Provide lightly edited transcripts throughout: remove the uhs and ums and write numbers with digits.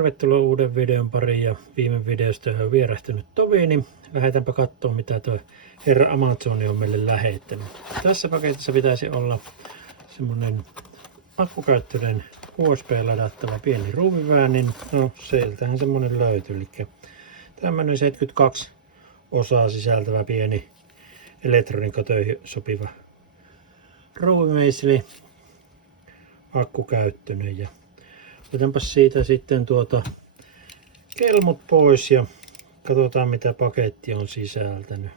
Tervetuloa uuden videon pariin ja viime videosta on vierähtynyt tovi, niin lähdetäänpä katsomaan mitä tuo herra Amazoni on meille lähettänyt. Tässä paketissa pitäisi olla semmonen akkukäyttöinen USB-ladattava pieni ruuvivään, niin no sieltähän semmonen löytyy. Eli tämmönen 72 osaa sisältävä pieni elektroniikkatöihin sopiva ruuvimeisli, akkukäyttöinen, ja otetaanpas siitä sitten kelmut pois ja katsotaan mitä paketti on sisältänyt.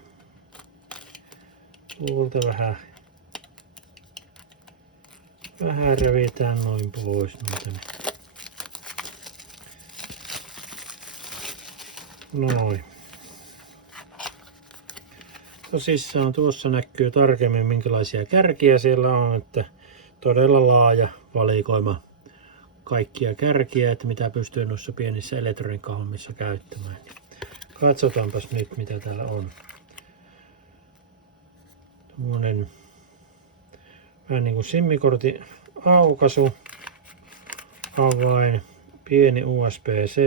Tuolta vähän revitään noin pois noita. Noin. Tosissaan tuossa näkyy tarkemmin minkälaisia kärkiä siellä on, että todella laaja valikoima kaikkia kärkiä, että mitä pystyy noissa pienissä elektroniikkahommissa käyttämään. Katsotaanpas nyt mitä täällä on. Tuommoinen vähän niin kuin simmikortin aukaisu, avain, pieni USB-C,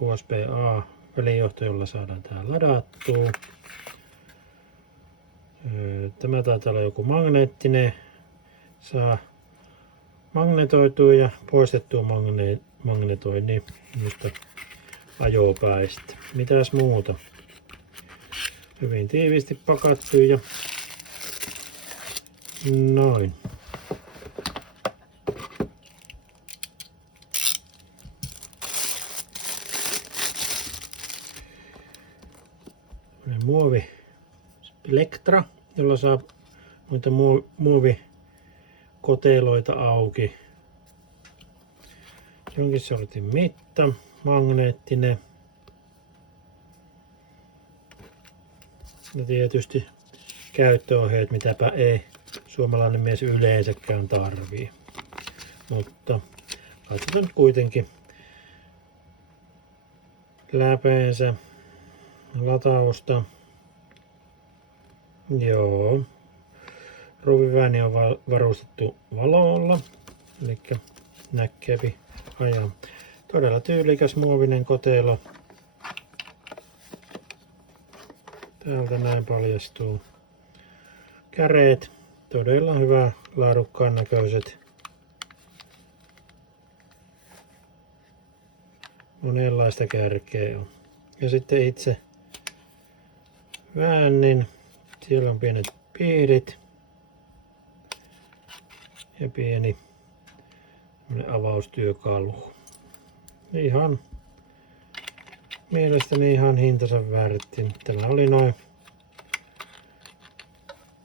USB-A välijohto, jolla saadaan tää ladattua. Tämä taitaa olla joku magneettinen, saa magnetoitua ja poistettua magnetoinnin niistä ajopäistä. Mitäs muuta? Hyvin tiiviisti pakattu ja noin. Muovi Elektra, jolla saa noita muovikoteloita auki. Jonkin sortin mitta, magneettinen. Ja tietysti käyttöohjeet, mitäpä ei suomalainen mies yleensäkään tarvii. Mutta katsotaan nyt kuitenkin läpeensä latausta. Joo. Ruuvivääni on varustettu valolla, eli näkeepi ajaa. Todella tyylikäs muovinen kotelo. Täältä näin paljastuu käreet. Todella hyvä, laadukkaan näköiset. Monenlaista kärkeä on. Ja sitten itse väännin. Siellä on pienet piirit ja pieni avaustyökalu. Ihan mielestäni ihan hintansa väärtti. Tämä oli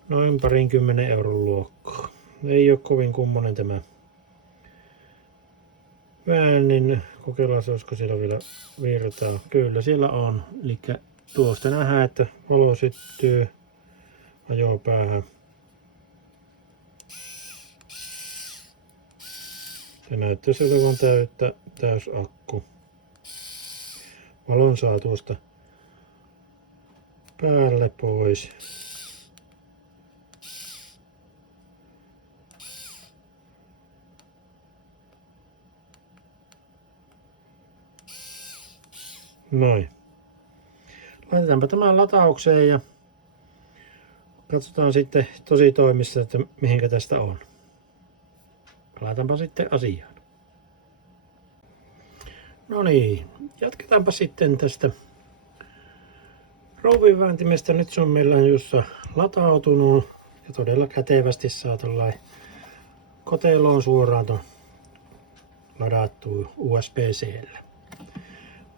noin 20 euron luokkaa. Ei ole kovin kummonen tämä väännin. Kokeillaan, olisiko siellä vielä virtaa. Kyllä siellä on. Eli tuosta nähdään, että valo syttyy ajopäähän. Se näyttäisi olevan täysakku. Valon saa tuosta päälle pois. Noin. Laitetaanpa tämän lataukseen ja katsotaan sitten tositoimissa, että mihinkä tästä on. Palataanpa sitten asiaan. No niin, jatketaanpa sitten tästä ruuvinvääntimestä. Nyt se on meillä jossa latautunut ja todella kätevästi saa tuollain koteloon suoraan ladattua USB-C:llä.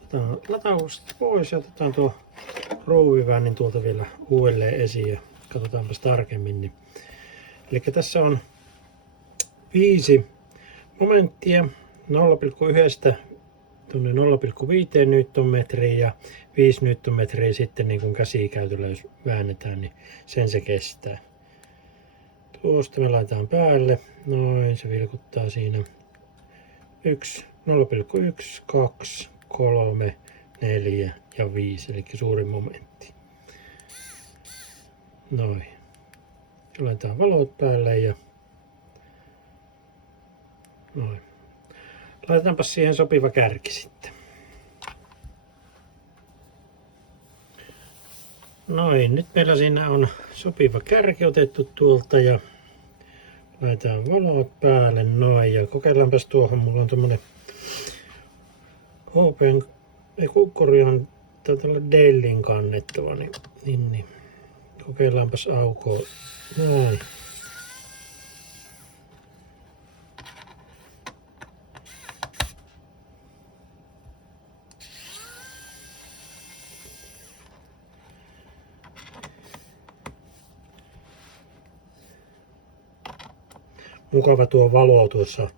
Otetaan latausta pois ja otetaan tuo ruuviväänin tuolta vielä uudelleen esiin ja katsotaanpas tarkemmin. Eli tässä on 5 momenttia 0,1 tuonne 0,5 newtonmetriä ja 5 newtonmetriä sitten niin kuin käsikäytöllä jos väännetään, niin sen se kestää. Tuosta me laitetaan päälle, noin se vilkuttaa siinä 1, 0,1, 2, 3, 4 ja 5, eli suurin momentti. Noin. Laitetaan valot päälle ja noin. Laitetaanpa siihen sopiva kärki sitten. Noin, nyt meillä siinä on sopiva kärki otettu tuolta ja laitetaan valot päälle noin ja kokeillaanpas tuohon. Mulla on tommonen Korian tällä Dellin kannettava, niin kokeillaanpas aukoa. Näin. Mukava tuo valo tuossa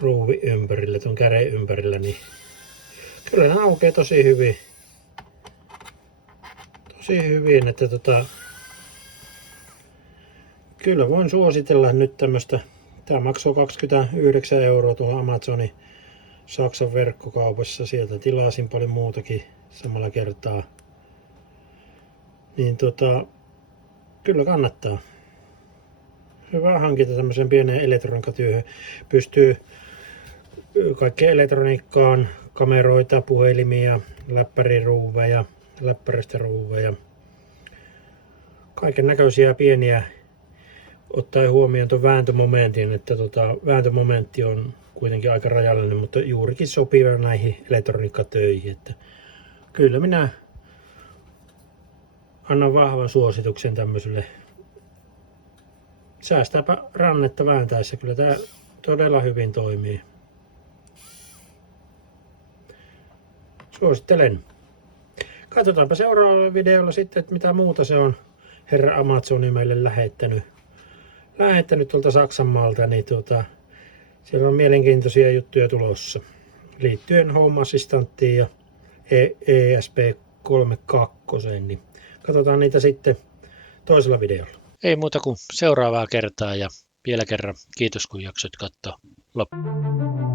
ruuvi ympärillä, tuon käreen ympärillä, niin kyllä ne aukeaa tosi hyvin. Tosi hyvin, että kyllä voin suositella nyt tämmöstä. Tää maksoi 29 € tuolla Amazonin Saksan verkkokaupassa. Sieltä tilasin paljon muutakin samalla kertaa. Niin kyllä kannattaa. Hyvä hankinta tämmöiseen pieneen elektroniikkatyöhön. Pystyy kaikkeen elektroniikkaan, kameroita, puhelimia, läppäriruuveja, läppäristä ruuveja. Kaiken näköisiä pieniä, ottaen huomioon tuon vääntömomentin, että vääntömomentti on kuitenkin aika rajallinen, mutta juurikin sopiva näihin elektroniikkatöihin. Että kyllä minä annan vahvan suosituksen tämmöiselle. Säästääpä rannetta vääntäessä, kyllä tää todella hyvin toimii. Suosittelen. Katsotaanpa seuraavalla videolla sitten, että mitä muuta se on herra Amazoni meille lähettänyt tuolta Saksan maalta, niin siellä on mielenkiintoisia juttuja tulossa liittyen Home Assistanttiin ja ESP32, niin katsotaan niitä sitten toisella videolla. Ei muuta kuin seuraavaa kertaa ja vielä kerran kiitos kun jaksot katsoa loppuun.